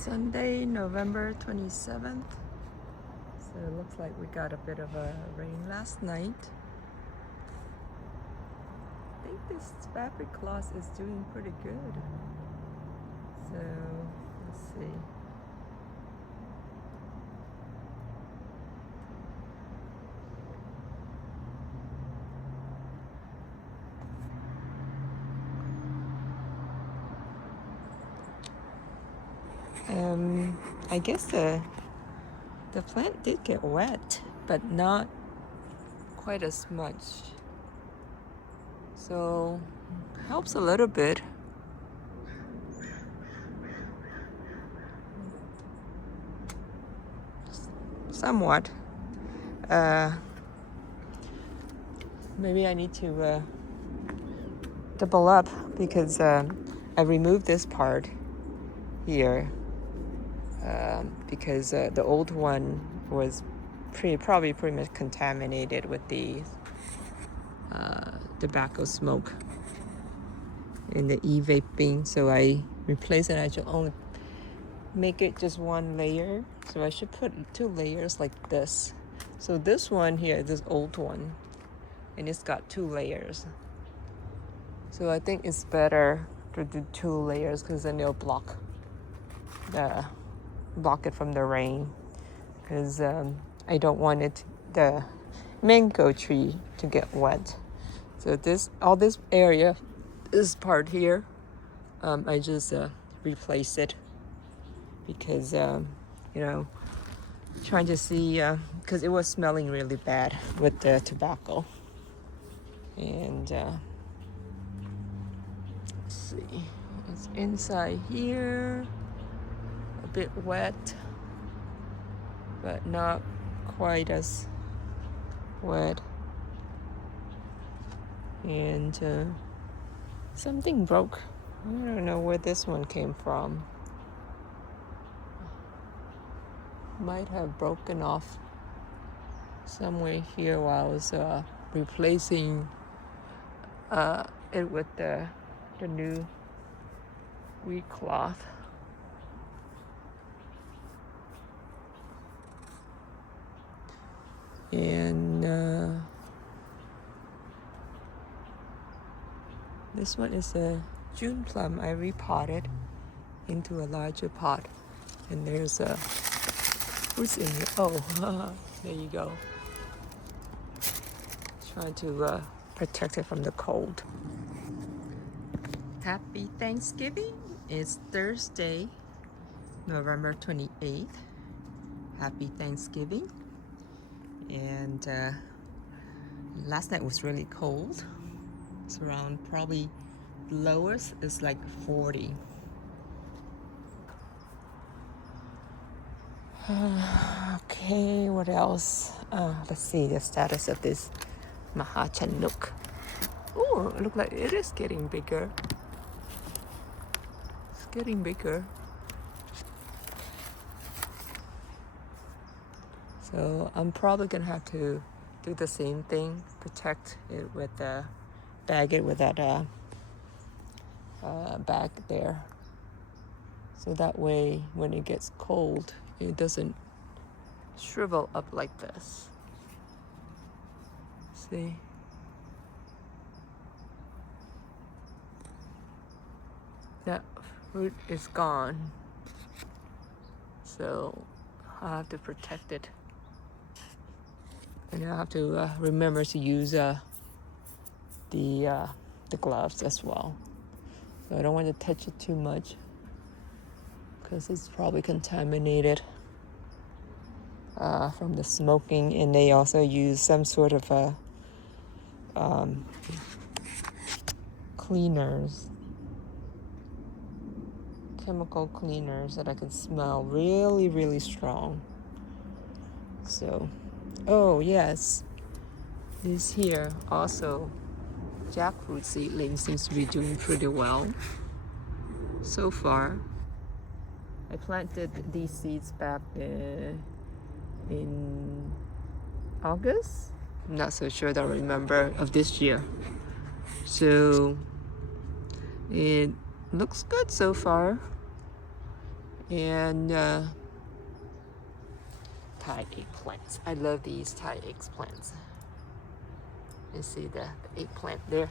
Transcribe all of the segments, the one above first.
Sunday, November 27th. So it looks like we got a bit of a rain last night. I think this fabric cloth is doing pretty good. So let's see. I guess the plant did get wet, but not quite as much. So helps a little bit. Somewhat. Maybe I need to double up because I removed this part here because the old one was probably pretty much contaminated with the tobacco smoke and the e-vaping. So I replaced it. I should only make it just one layer. So I should put 2 layers like this. So this one here, this old one, and it's got 2 layers. So I think it's better to do 2 layers because then it'll block it from the rain. Because I don't want the mango tree to get wet. So all this area, this part here, I just replace it because trying to see because it was smelling really bad with the tobacco. And let's see, it's inside here, a bit wet, but not quite as wet. And something broke. I don't know where this one came from. Might have broken off somewhere here while I was replacing it with the new wheat cloth. And this one is a June plum. I repotted into a larger pot, and there's a fruits in here. Oh, there you go. Trying to protect it from the cold. Happy Thanksgiving. It's Thursday, November 28th. Happy Thanksgiving. And last night was really cold. It's around, probably lowest is like 40. Okay, what else? Let's see the status of this Mahachanook. Oh, it looks like it is getting bigger. It's getting bigger. So I'm probably gonna have to do the same thing, protect it with bag it with that bag there. So that way when it gets cold, it doesn't shrivel up like this. See? That fruit is gone. So I have to protect it. And I have to remember to use the gloves as well. So I don't want to touch it too much because it's probably contaminated from the smoking, and they also use some sort of cleaners, chemical cleaners that I can smell really, really strong. So, oh yes, this here also, jackfruit seedling seems to be doing pretty well so far. I planted these seeds back in August. I'm not so sure, I don't remember, of this year. So it looks good so far. And Thai eggplants. I love these Thai eggplants. You see the eggplant there.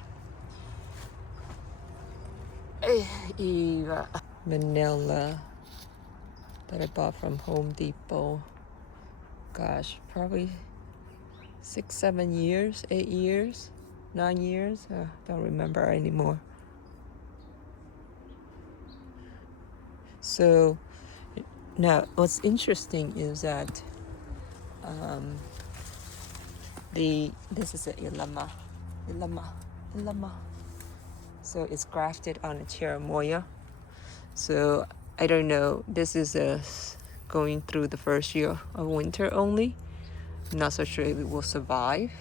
Manila that I bought from Home Depot. Gosh, probably 6, 7 years, 8 years, 9 years. Don't remember anymore. So now what's interesting is that this is a ilama. So it's grafted on a Cherimoya. So I don't know, this is going through the first year of winter only. I'm not so sure if it will survive.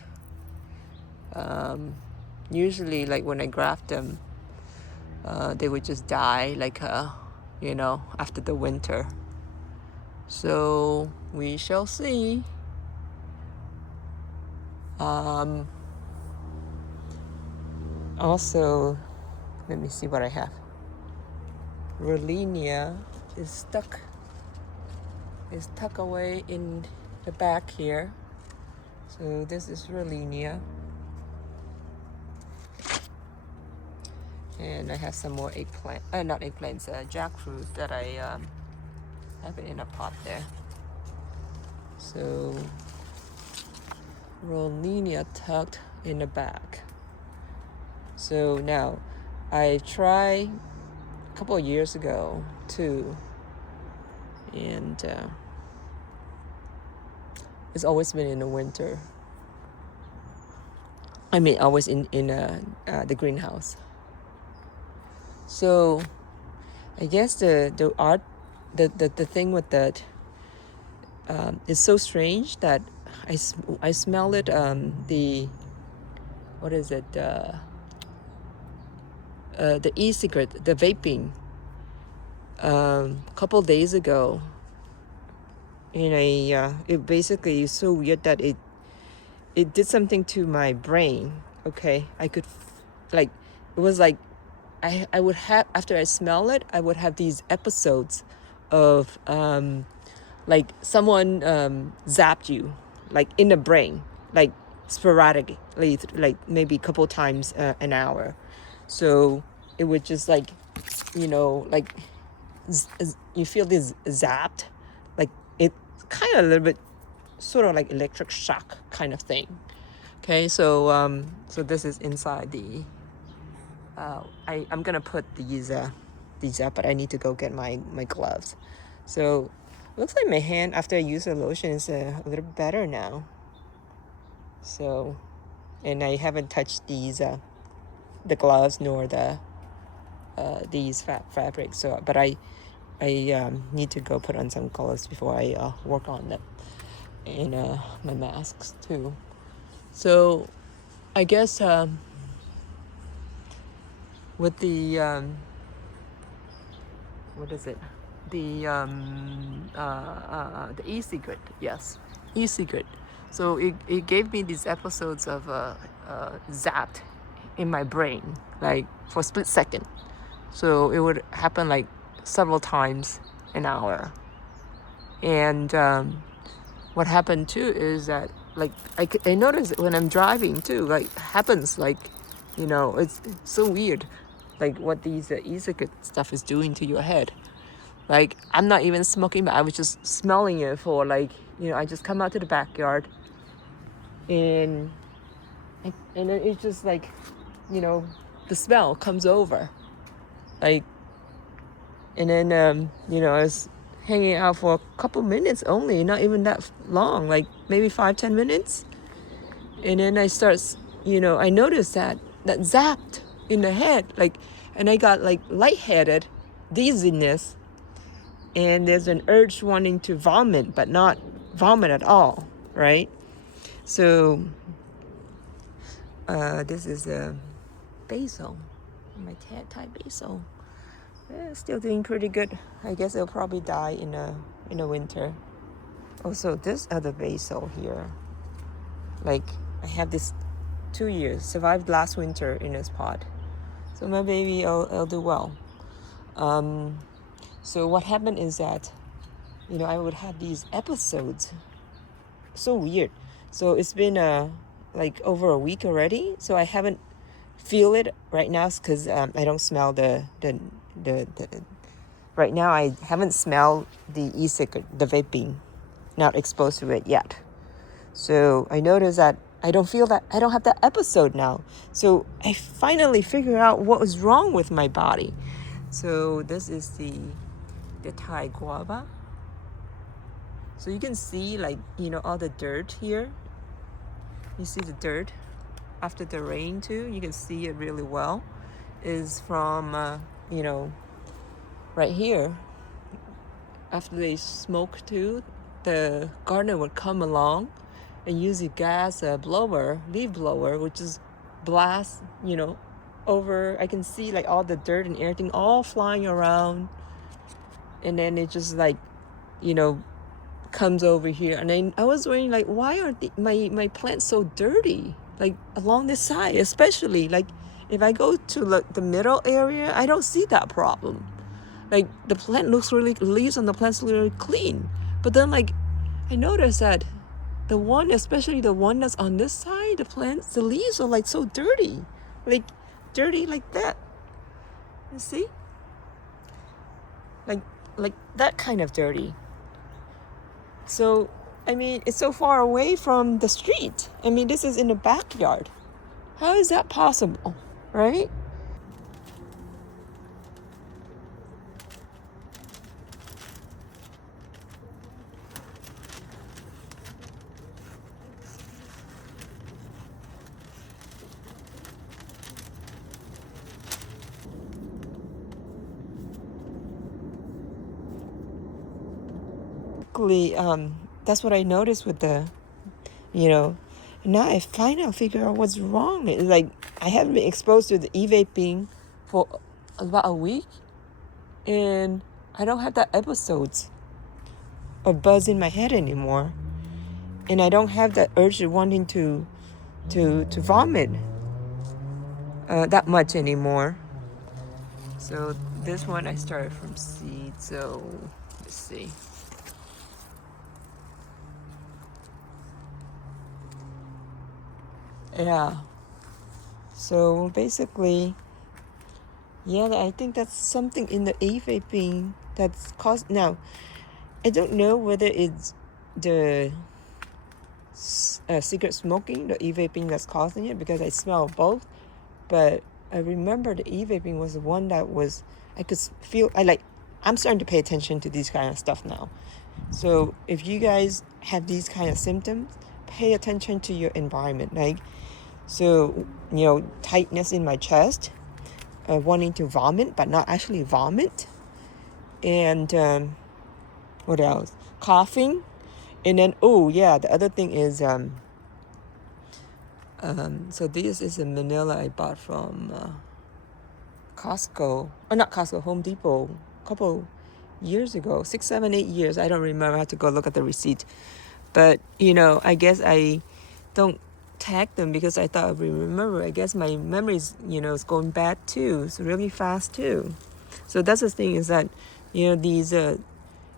Usually, like when I graft them, they would just die, like after the winter. So we shall see. Also, let me see what I have. Rolenia is tucked away in the back here. So this is Rolenia. And I have some more eggplant, not eggplants, jackfruit that I have it in a pot there. So Rolenia tucked in the back. So now I tried a couple of years ago too, and it's always been in the winter. I mean, always in the greenhouse. So I guess the thing with that is so strange that I smell it. What is it? The e-cigarette, the vaping. A couple days ago, and it basically is so weird that it did something to my brain. Okay, I could it was like I would have, after I smell it, I would have these episodes of like someone zapped you, like in the brain, like sporadically, like maybe a couple times an hour. So it would just like, like you feel this zapped, like it kind of a little bit, sort of like electric shock kind of thing. Okay, so so this is inside the. I'm gonna put these up, but I need to go get my gloves. So looks like my hand after I use the lotion is a little better now. So, and I haven't touched these the gloves nor the these fabrics. So, but I need to go put on some gloves before I work on them, and my masks too. So I guess with the what is it? The e-cigarette, yes, e-cigarette. So it gave me these episodes of zapped in my brain, like for a split second. So it would happen like several times an hour. And what happened too is that like I notice when I'm driving too, like happens like, it's so weird, like what these e-cigarette stuff is doing to your head. Like I'm not even smoking, but I was just smelling it for like, I just come out to the backyard, and then it's just like, the smell comes over, like, and then I was hanging out for a couple minutes only, not even that long, like maybe 5-10 minutes, and then I start, I noticed that zapped in the head, like, and I got like lightheaded, dizziness, and there's an urge wanting to vomit, but not vomit at all, right? So this is a basil, my Thai basil. Yeah, still doing pretty good. I guess it'll probably die in the winter. Also, this other basil here, like I have this 2 years, survived last winter in this pot. So my baby will do well. So what happened is that, I would have these episodes. So weird. So it's been like over a week already. So I haven't feel it right now because I don't smell the right now I haven't smelled the e-cigarette, the vaping, not exposed to it yet. So I noticed that I don't feel that, I don't have that episode now. So I finally figured out what was wrong with my body. So this is the Thai guava. So you can see like, all the dirt here. You see the dirt after the rain too. You can see it really well. Is from, right here. After they smoke too, the gardener would come along and use a gas blower, leaf blower, which is blast, over. I can see like all the dirt and everything all flying around. And then it just like, comes over here. And then I was wondering like, why are my plants so dirty? Like along this side, especially like if I go to the middle area, I don't see that problem. Like the plant looks really, leaves on the plants look really clean. But then like I noticed that the one, especially the one that's on this side, the leaves are like so dirty. Like dirty like that. You see? Like that kind of dirty. So, I mean, it's so far away from the street. I mean, this is in the backyard. How is that possible, right? That's what I noticed with now I finally figure out what's wrong. It's like I haven't been exposed to the e-vaping for about a week, and I don't have that episodes of buzz in my head anymore, and I don't have that urge of wanting to vomit that much anymore. So this one I started from seed. So let's see. Yeah. So basically, yeah, I think that's something in the e-vaping that's caused. Now, I don't know whether it's the cigarette smoking, the e-vaping that's causing it, because I smell both. But I remember the e-vaping was the one that was, I could feel, I'm starting to pay attention to these kind of stuff now. So if you guys have these kind of symptoms, pay attention to your environment. So, tightness in my chest, wanting to vomit, but not actually vomit. And what else? Coughing. And then, the other thing is, so this is a manila I bought from Costco. Or not Costco, Home Depot, a couple years ago, 6, 7, 8 years. I don't remember. I have to go look at the receipt. But, I guess I don't tag them because I thought I would remember. I guess my memory is, is going bad too. It's really fast too. So that's the thing is that, these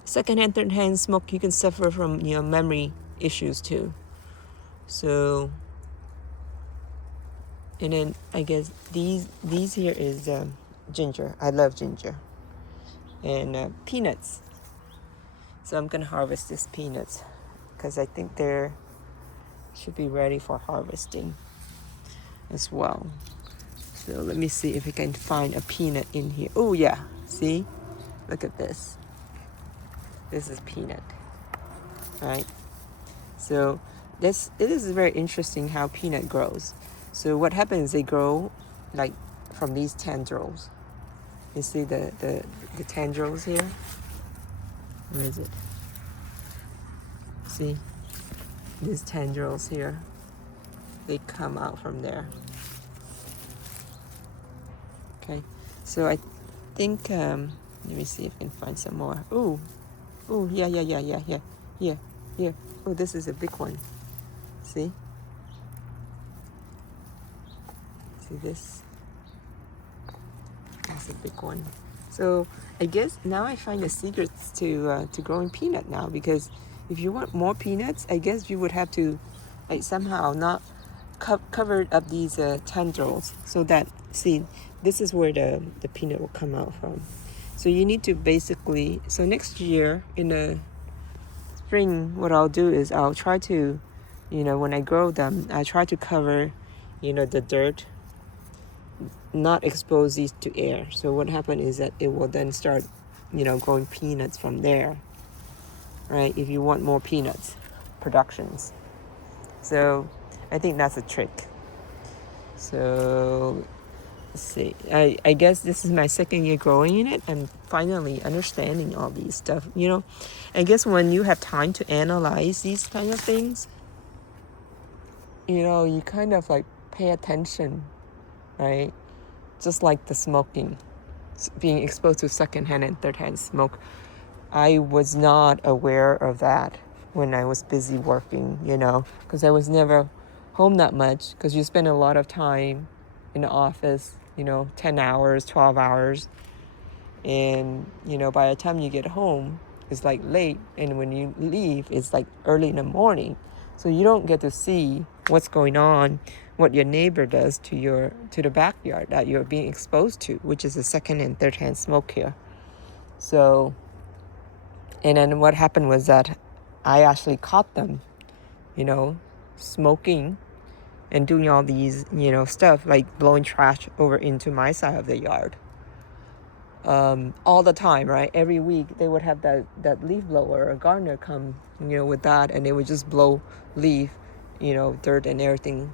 secondhand, third-hand smoke, you can suffer from, memory issues too. So, and then I guess these here is ginger. I love ginger. And peanuts. So I'm going to harvest these peanuts because I think they're should be ready for harvesting as well. So let me see if I can find a peanut in here. Oh yeah, see? Look at this. This is peanut, right? So it is very interesting how peanut grows. So what happens, they grow like from these tendrils. You see the tendrils here? Where is it? See? These tendrils here, they come out from there. Okay, so I think, let me see if I can find some more. Oh, yeah. Here. Oh, this is a big one. See? See this? That's a big one. So I guess now I find the secrets to growing peanut now, because if you want more peanuts, I guess you would have to like somehow not cover up these tendrils, so that, see, this is where the peanut will come out from. So you need to basically, so next year in the spring, what I'll do is I'll try to, when I grow them, I try to cover, the dirt, not expose these to air. So what happens is that it will then start, growing peanuts from there, right? If you want more peanuts productions. So I think that's a trick. So let's see. I guess this is my second year growing in it. I'm finally understanding all these stuff. I guess when you have time to analyze these kind of things, you kind of like pay attention, right? Just like the smoking, being exposed to secondhand and third-hand smoke. I was not aware of that when I was busy working, because I was never home that much, because you spend a lot of time in the office, 10 hours, 12 hours. And, by the time you get home, it's like late. And when you leave, it's like early in the morning. So you don't get to see what's going on, what your neighbor does to the backyard that you're being exposed to, which is the second and third hand smoke here. So, and then what happened was that I actually caught them, smoking and doing all these, stuff like blowing trash over into my side of the yard. All the time, right? Every week they would have that leaf blower or gardener come, with that, and they would just blow leaf, dirt and everything,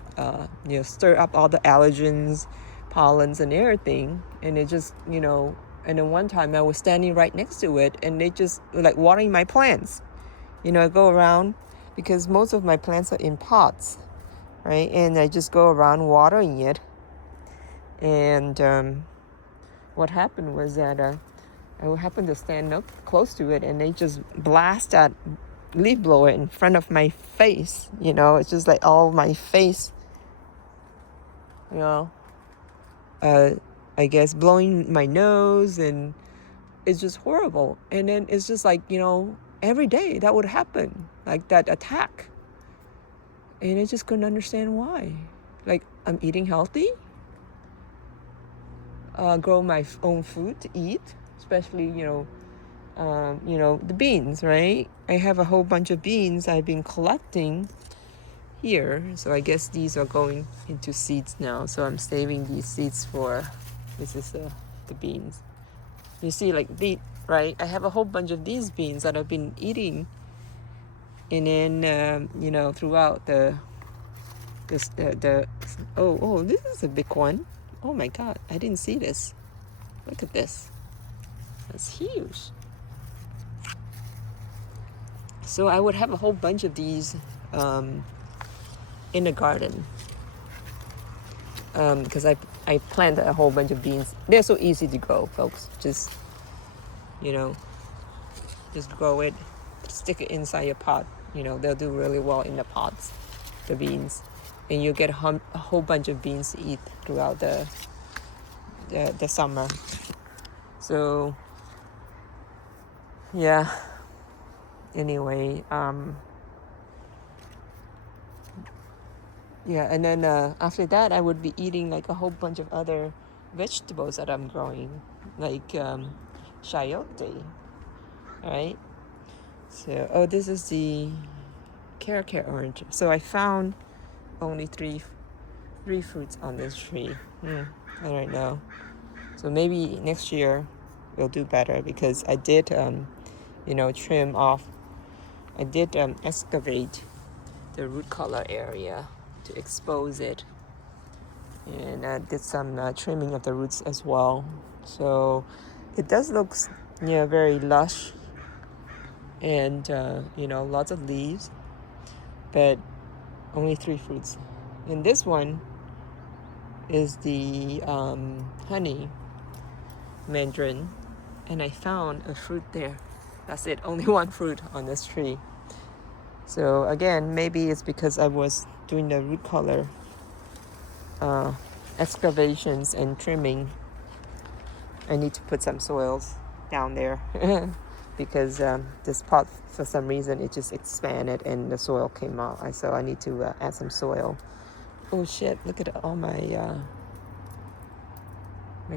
stir up all the allergens, pollens and everything. And it just, and then one time I was standing right next to it, and they just like watering my plants. I go around, because most of my plants are in pots, right? And I just go around watering it. And what happened was that I happened to stand up close to it, and they just blast that leaf blower in front of my face. It's just like all my face, I guess blowing my nose, and it's just horrible. And then it's just like, every day that would happen, like that attack. And I just couldn't understand why. Like, I'm eating healthy, grow my own food to eat, especially, the beans, right? I have a whole bunch of beans I've been collecting here. So I guess these are going into seeds now. So I'm saving these seeds for, this is the beans. You see, like, right? I have a whole bunch of these beans that I've been eating. And then, throughout this is a big one. Oh my God, I didn't see this. Look at this. That's huge. So I would have a whole bunch of these in the garden. Because I planted a whole bunch of beans. They're so easy to grow, folks. Just, just grow it, stick it inside your pot. They'll do really well in the pots, the beans. And you get a whole bunch of beans to eat throughout the summer. So, yeah. Anyway, yeah, and then after that, I would be eating like a whole bunch of other vegetables that I'm growing, like chayote, right? So, this is the carrot orange. So I found only three fruits on this tree. I don't know. So maybe next year we'll do better, because I did, trim off. I did excavate the root collar area to expose it, and I did some trimming of the roots as well. So it does look, very lush, and lots of leaves, but only 3 fruits. And this one is the honey mandarin, and I found a fruit there. That's it, only 1 fruit on this tree. So again, maybe it's because I was doing the root collar excavations and trimming I need to put some soils down there because this pot, for some reason, it just expanded and the soil came out. So I need to add some soil. Oh shit, look at all my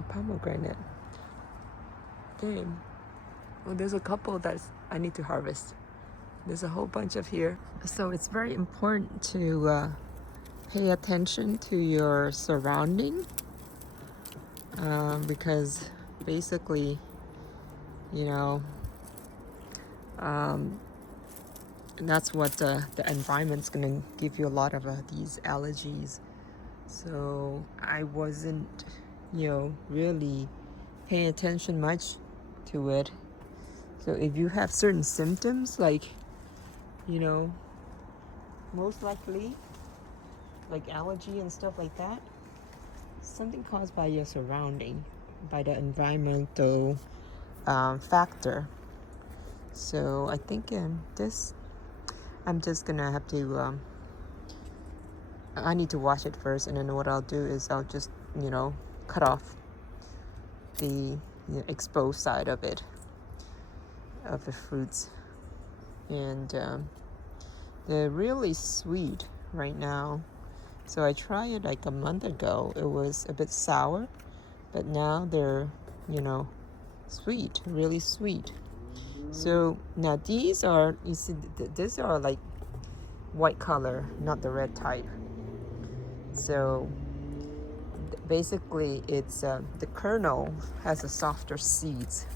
pomegranate. Dang. Well, there's a couple that I need to harvest. There's a whole bunch of here. So it's very important to pay attention to your surrounding because basically, you know, that's what the environment's gonna give you a lot of these allergies. So I wasn't, really paying attention much to it. So if you have certain symptoms, like, most likely, like allergy and stuff like that, something caused by your surrounding, by the environmental factor. So I think this, I'm just gonna have to, I need to wash it first, and then what I'll do is I'll just, cut off the exposed side of it, of the fruits. And they're really sweet right now. So I tried it like a month ago. It was a bit sour, but now they're, sweet, really sweet. So now these are, you see, these are like white color, not the red type. So basically it's the kernel has a softer seeds.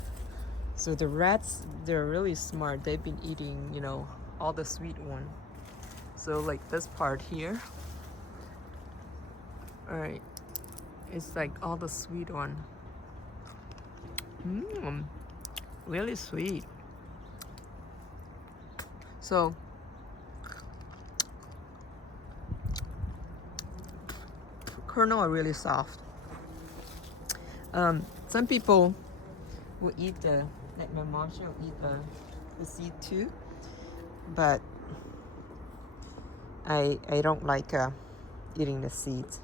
So the rats, they're really smart. They've been eating, all the sweet one. So like this part here, all right, it's like all the sweet one. Really sweet. So kernel are really soft. Some people will eat like my mom, she'll eat the seed too, but I don't like eating the seeds.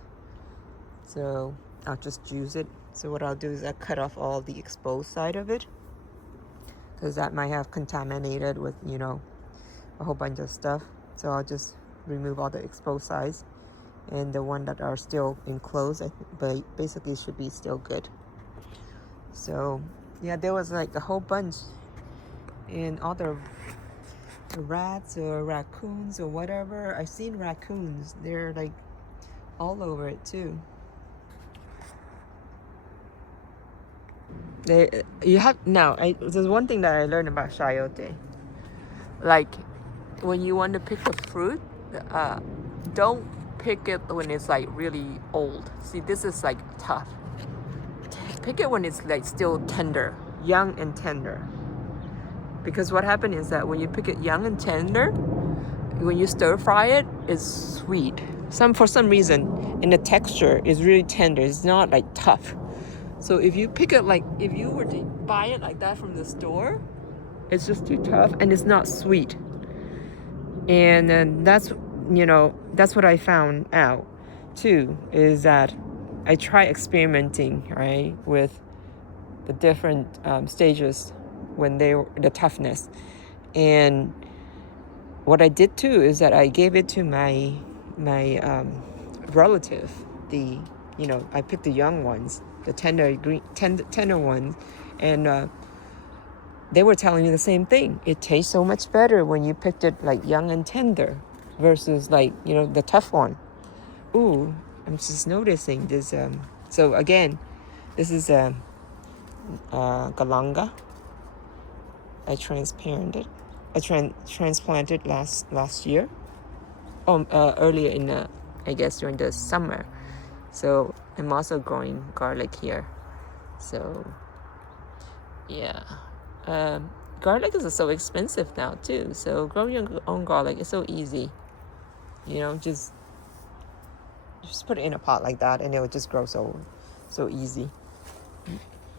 So I'll just juice it. So what I'll do is I cut off all the exposed side of it, because that might have contaminated with, a whole bunch of stuff. So I'll just remove all the exposed sides, and the one that are still enclosed, but basically should be still good. So yeah, there was like a whole bunch, and all the rats or raccoons or whatever. I've seen raccoons. They're like all over it too. There's one thing that I learned about chayote. Like when you want to pick a fruit, don't pick it when it's like really old. See, this is like tough. Pick it when it's like still tender, young and tender. Because what happened is that when you pick it young and tender, when you stir fry it, it's sweet. For some reason, and the texture is really tender. It's not like tough. So if you pick it like, if you were to buy it like that from the store, it's just too tough and it's not sweet. And then that's what I found out too, is that I try experimenting, right, with the different stages when the toughness. And what I did too is that I gave it to my relative. I picked the young ones, the tender ones, and they were telling me the same thing. It tastes so much better when you picked it like young and tender versus like, the tough one. Ooh, I'm just noticing this. So again, this is galanga. I transplanted last year. Earlier in I guess during the summer. So I'm also growing garlic here. So yeah. Garlic is so expensive now too. So growing your own garlic is so easy. Just put it in a pot like that, and it will just grow so easy.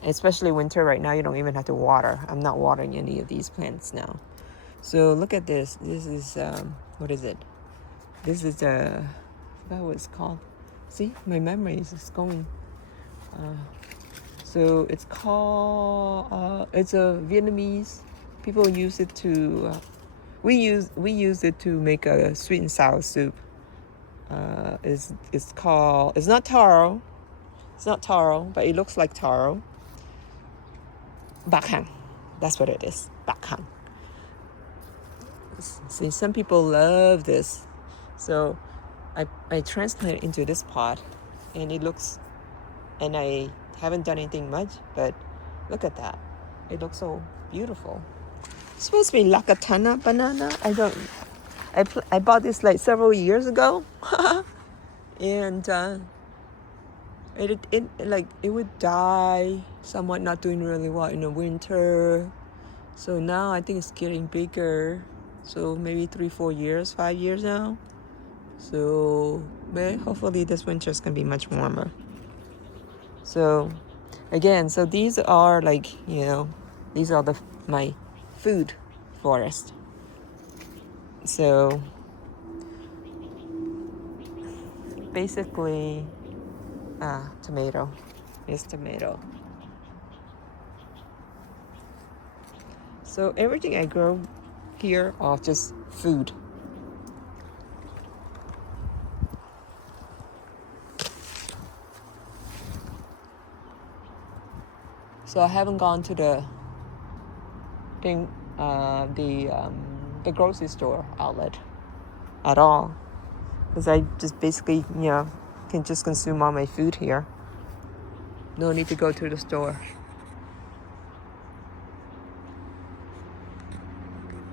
Especially winter right now, you don't even have to water. I'm not watering any of these plants now. So look at this. This is what is it? This is I forgot what it's called. See, my memory is just going. So it's called, it's a Vietnamese, people use it to, we use it to make a sweet and sour soup. It's called, it's not taro, but it looks like taro. Bạc Hằng, that's what it is, Bạc Hằng. See, some people love this. So I translate it into this pot, and it looks, and I haven't done anything much, but look at that. It looks so beautiful. It's supposed to be Lacatana banana. I bought this like several years ago. And it would die somewhat, not doing really well in the winter. So now I think it's getting bigger. So maybe 3-4 years, 5 years now. So but hopefully this winter is gonna be much warmer. So again, so these are like, these are my food forest. So basically, tomato. Here's tomato. So everything I grow here are just food. So I haven't gone to the thing, the grocery store outlet at all, because I just basically, can just consume all my food here. No need to go to the store.